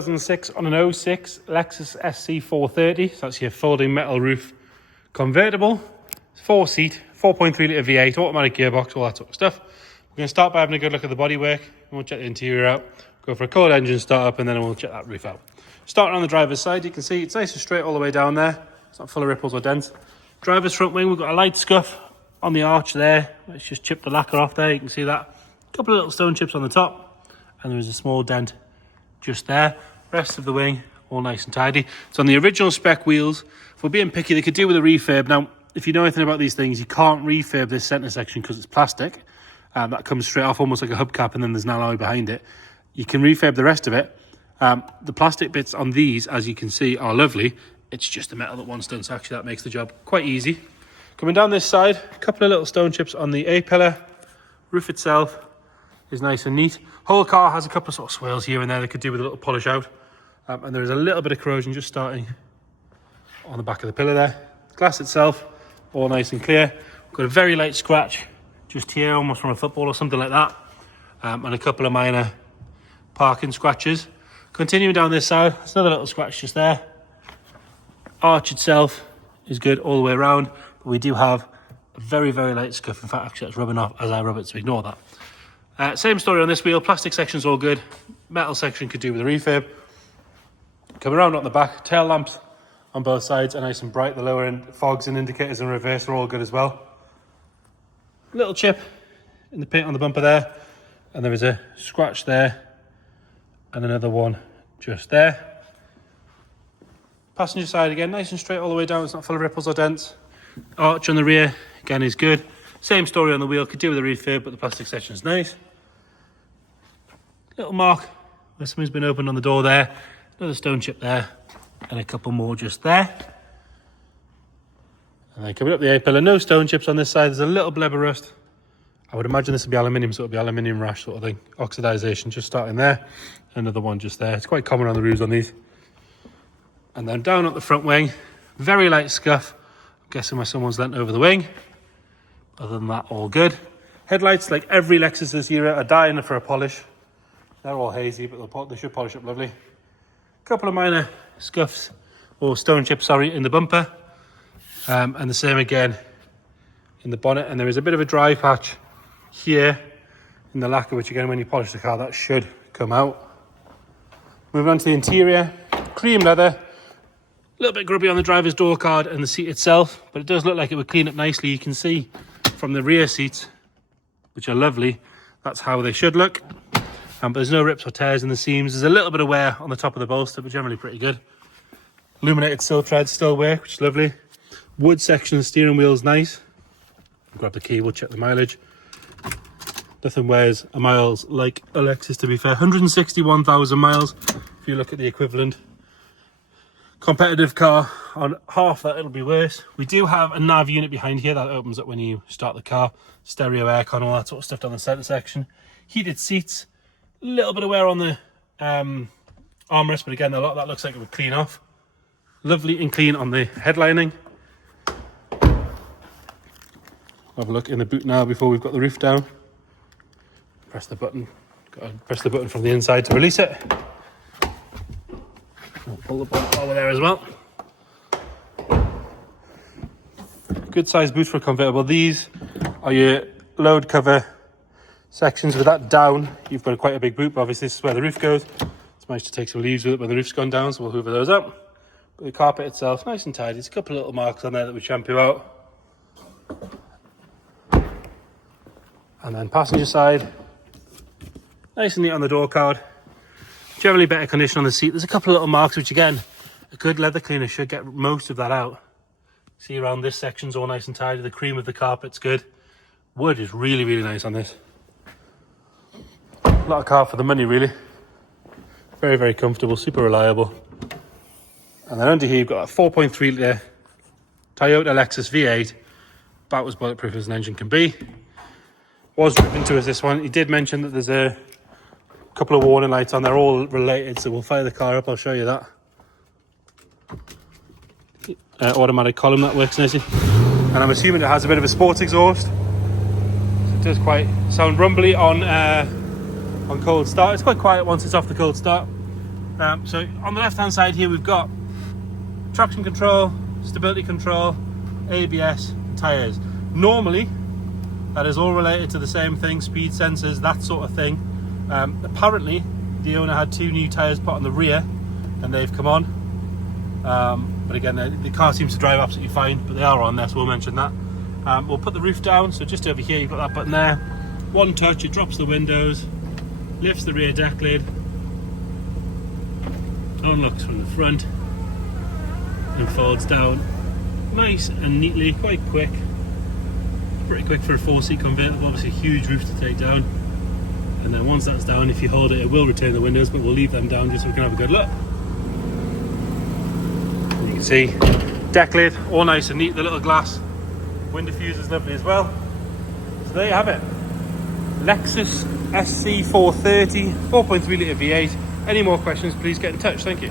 2006 on an 06 Lexus SC430. So that's your folding metal roof convertible. It's 4-seat, 4.3 litre V8, automatic gearbox, all that sort of stuff. We're going to start by having a good look at the bodywork. We'll check the interior out, go for a cold engine start up, and then we'll check that roof out. Starting on the driver's side, you can see it's nice and straight all the way down there. It's not full of ripples or dents. Driver's front wing, we've got a light scuff on the arch there. Let's just chip the lacquer off there. You can see that. A couple of little stone chips on the top, and there is a small dent just there. Rest of the wing, all nice and tidy. It's on the original spec wheels. If we're being picky, they could do with a refurb. Now, if you know anything about these things, you can't refurb this centre section because it's plastic. That comes straight off almost like a hubcap, and then there's an alloy behind it. You can refurb the rest of it. The plastic bits on these, as you can see, are lovely. It's just the metal that one's done, so actually that makes the job quite easy. Coming down this side, a couple of little stone chips on the A-pillar. Roof itself is nice and neat. Whole car has a couple of sort of swirls here and there that could do with a little polish out. And there is a little bit of corrosion just starting on the back of the pillar there. Glass itself, all nice and clear. We've got a very light scratch just here, almost from a football or something like that. And a couple of minor parking scratches. Continuing down this side, there's another little scratch just there. Arch itself is good all the way around, but we do have a very, very light scuff. In fact, actually it's rubbing off as I rub it, so ignore that. Same story on this wheel. Plastic section's all good. Metal section could do with a refurb. Coming around on the back, tail lamps on both sides are nice and bright. The lower end fogs and indicators in reverse are all good as well. Little chip in the paint on the bumper there, and there is a scratch there and another one just there. Passenger side again, nice and straight all the way down. It's not full of ripples or dents. Arch on the rear again is good. Same story on the wheel, could do with a refurb, but the plastic section is nice. Little mark where something's been opened on the door there. Another stone chip there, and a couple more just there. And then coming up the A-pillar, no stone chips on this side. There's a little bleb of rust. I would imagine this would be aluminium, so it would be aluminium rash sort of thing. Oxidization just starting there. Another one just there. It's quite common on the roofs on these. And then down at the front wing, very light scuff. I'm guessing where someone's leant over the wing. Other than that, all good. Headlights, like every Lexus this year, are dying for a polish. They're all hazy, but they should polish up lovely. A couple of minor scuffs, or stone chips, sorry, in the bumper. And the same again in the bonnet. And there is a bit of a dry patch here in the lacquer, which again, when you polish the car, that should come out. Moving on to the interior, cream leather. A little bit grubby on the driver's door card and the seat itself, but it does look like it would clean up nicely. You can see from the rear seats, which are lovely, that's how they should look. But there's no rips or tears in the seams. There's a little bit of wear on the top of the bolster, but generally pretty good. Illuminated sill treads still work, which is lovely. Wood section of the steering wheel is nice. Grab the key, we'll check the mileage. Nothing wears a miles like a Lexus, to be fair. 161,000 miles, if you look at the equivalent competitive car. On half that, it'll be worse. We do have a nav unit behind here that opens up when you start the car. Stereo aircon, all that sort of stuff down the centre section. Heated seats. A little bit of wear on the armrest, but again, a lot of that looks like it would clean off. Lovely and clean on the headlining. Have a look in the boot now before we've got the roof down. Press the button. Got to press the button from the inside to release it. We'll pull the button over there as well. Good sized boot for a convertible. These are your load cover sections. With that down, you've got quite a big boot, but obviously this is where the roof goes. It's nice to take some leaves with it when the roof's gone down, so we'll hoover those up. But the carpet itself, nice and tidy. There's a couple of little marks on there that we shampoo out. And then passenger side, nice and neat on the door card. Generally better condition on the seat. There's a couple of little marks, which again, a good leather cleaner should get most of that out. See around this section's all nice and tidy. The cream of the carpet's good. Wood is really, really nice on this. A lot of car for the money, really. Very, very comfortable, super reliable. And then under here, you've got a 4.3 litre Toyota Lexus V8. About as bulletproof as an engine can be. Was driven to us, this one. He did mention that there's a couple of warning lights on. They're all related, so we'll fire the car up. I'll show you that. Automatic column, that works nicely. And I'm assuming it has a bit of a sports exhaust. So it does quite sound rumbly on cold start. It's quite quiet once it's off the cold start. So on the left hand side here we've got traction control, stability control, ABS, tyres. Normally that is all related to the same thing, speed sensors, that sort of thing. Apparently the owner had 2 new tyres put on the rear and they've come on, but again the car seems to drive absolutely fine, but they are on there, so we'll mention that. We'll put the roof down, so just over here you've got that button there. One touch, it drops the windows, lifts the rear deck lid, unlocks from the front and folds down nice and neatly, quite quick. Pretty quick for a 4-seat convertible, obviously a huge roof to take down. And then once that's down, if you hold it, it will retain the windows, but we'll leave them down just so we can have a good look. And you can see deck lid, all nice and neat, the little glass. Wind diffuser is lovely as well. So there you have it. Lexus SC430, 4.3 litre V8. Any more questions, please get in touch. Thank you.